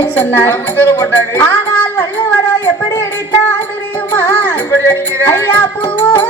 என்று சொன்னார் ஆனால் வள்ளுவரோ எப்படி அடித்தார் தெரியுமா? ஐயா பூதீர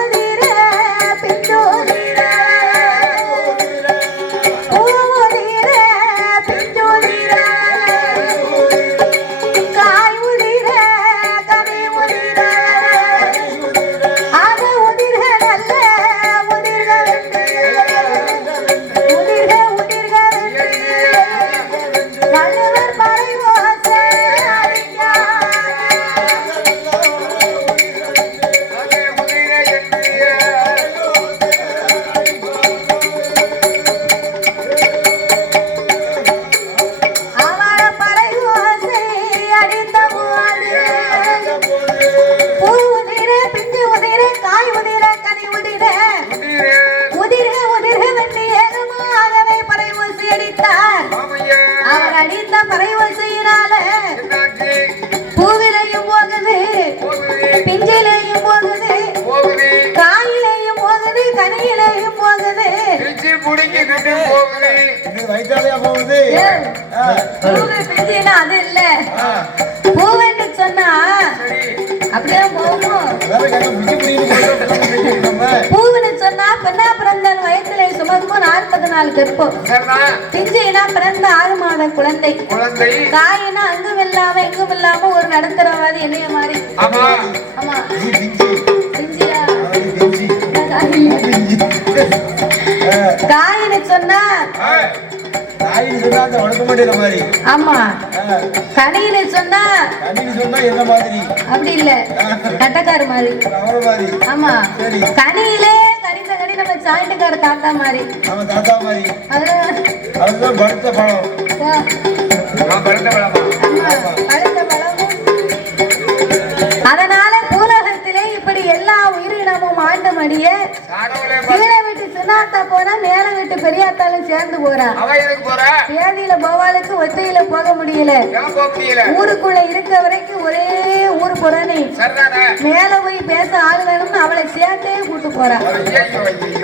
புடிங்கிட்டு போகுது. இது வயிற்றாலையா அது இல்ல. பூவென்று சொன்னா அப்படியே போகும். சொன்னா பெண்ணா பிறந்தால் வயத்திலே சுமக்கும் நாற்பது நாள் கற்பம் பிஞ்சினா பிறந்த ஆறு மாத குழந்தை. குழந்தை. காயினா அங்கும் இல்லாம எங்கும் இல்லாம ஒரு நடுத்தரவாதி என்னைய மாதிரி. ஆமா. ஆமா. பிஞ்சியா? பிஞ்சு. காயின்னு சொன்னா ஆ, தாயின்னு சொன்னா அந்த வணக்க மாட்டேற மாதிரி. ஆமா. கனின்னு சொன்னா கண்ணின்னு சொன்னா என்ன மாதிரி? அப்படி இல்ல. கட்டக்காரு மாதிரி. அவர மாதிரி. ஆமா. சரி. கனியிலே கனிந்த கனி நம்ம சாயிட்டுக்கார தாத்தா மாதிரி. நம்ம தாத்தா மாதிரி. அதுதான் படுத்த பழம். நான் பிறந்த பழமா? ஆமா, விட்டு பெரியாத்தாலும் சேர்ந்து போறா. அவ எதுக்கு போற? பேதியில போவாளுக்கு ஒத்தையில போக முடியல. ஊருக்குள்ள இருக்க வரைக்கும் ஒரே ஊர் புறணி மேல போய் பேச ஆள் வேணும்னு அவளை சேர்த்தே கூட்டு போறா.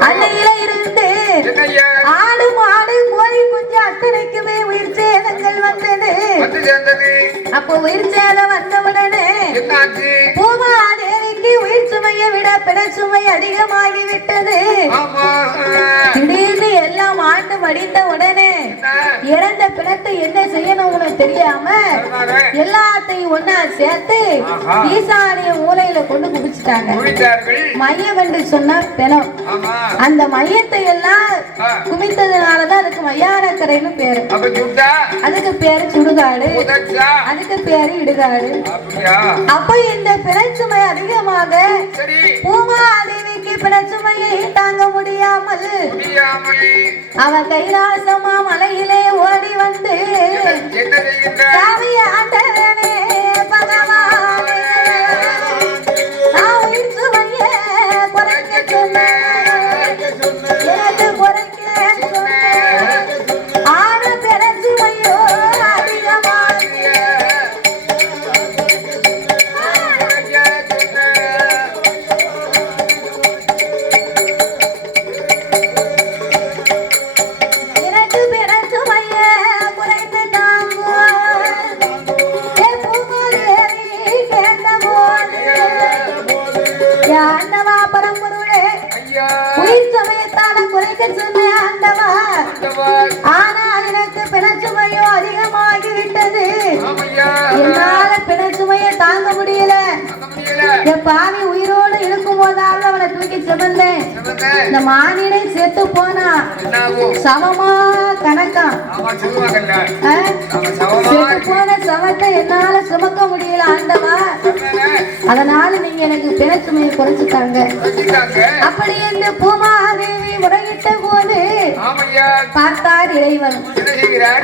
அன்னையில இருந்து ஆடு மாடு கோழி குஞ்சு அத்தனைக்குமே உயிர் சேதங்கள் வந்தது. அப்போ உயிர் சேதம் வந்தவுடனே சுமையை விட பிட சுமை அதிகமாகி விட்டது ஆமா. திடீர்னு எல்லாம் ஆண்டு மடிந்த உடனே? இறந்த பிணத்தை என்ன செய்யணும்னு தெரியாம? எல்லாத்தையும் ஒன்னா சேர்த்து. ஈசானிய மூலையில கொண்டு குடிச்சிட்டாங்க மையம் என்று சொன்னா பிணம். அந்த மையத்தை எல்லாம். குமித்ததுனாலதான் அதுக்கு மையாரக்கரைன்னு பேரு. அதுக்கு பேரு சுடுகாடு. அதுக்கு பேரு இடுகாடு. அப்ப இந்த பிணச்சுமை முடியாமல் அவ கைலாசமா மலையிலே ஓடி வந்து என்ன செய்கின்ற சாமி ஆண்டவனே குறைக்க சொன்ன ஆண்டவா ஆண்டவன், ஆனால் எனக்கு பிணச்சுமையோ என்னால பிணச்சுமையை தாங்க முடியல. என் பாவி உயிரோடு இருக்கும் போதாவது அவனை தூக்கி சுமந்தேன். இந்த மானிடை செத்து போனா சமமா கணக்கா செத்து போன சமத்தை என்னால சுமக்க முடியல சொன்னேனே, அதனால நீங்க எனக்கு பிணச்சுமையை குறைச்சிட்டாங்க. அப்படி என்று பூமாதேவி முறையிட்ட போது பார்த்தார் இறைவன்.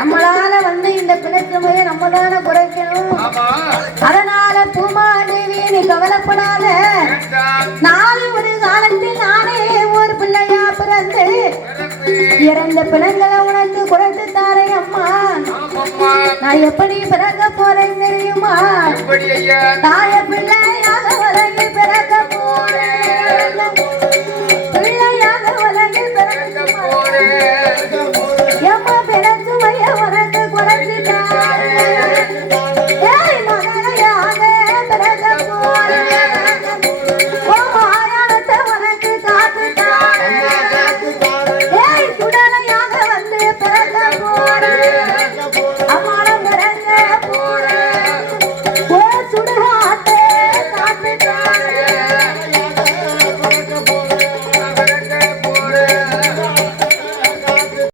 நம்மளால வந்து இந்த பிணச்சுமையை நம்ம தானே குறைக்கணும் அதனால பூமாதேவி நீ கவலைப்படாத. நாளை ஒரு காலத்தில் நானே ஒரு பிள்ளையா பிறந்து இறந்த பிணங்களை உனக்கு குறைத்து தாரேன் அம்மா. நான் எப்படி பிறக்க போறேன் தெரியுமா? தாய பிள்ளை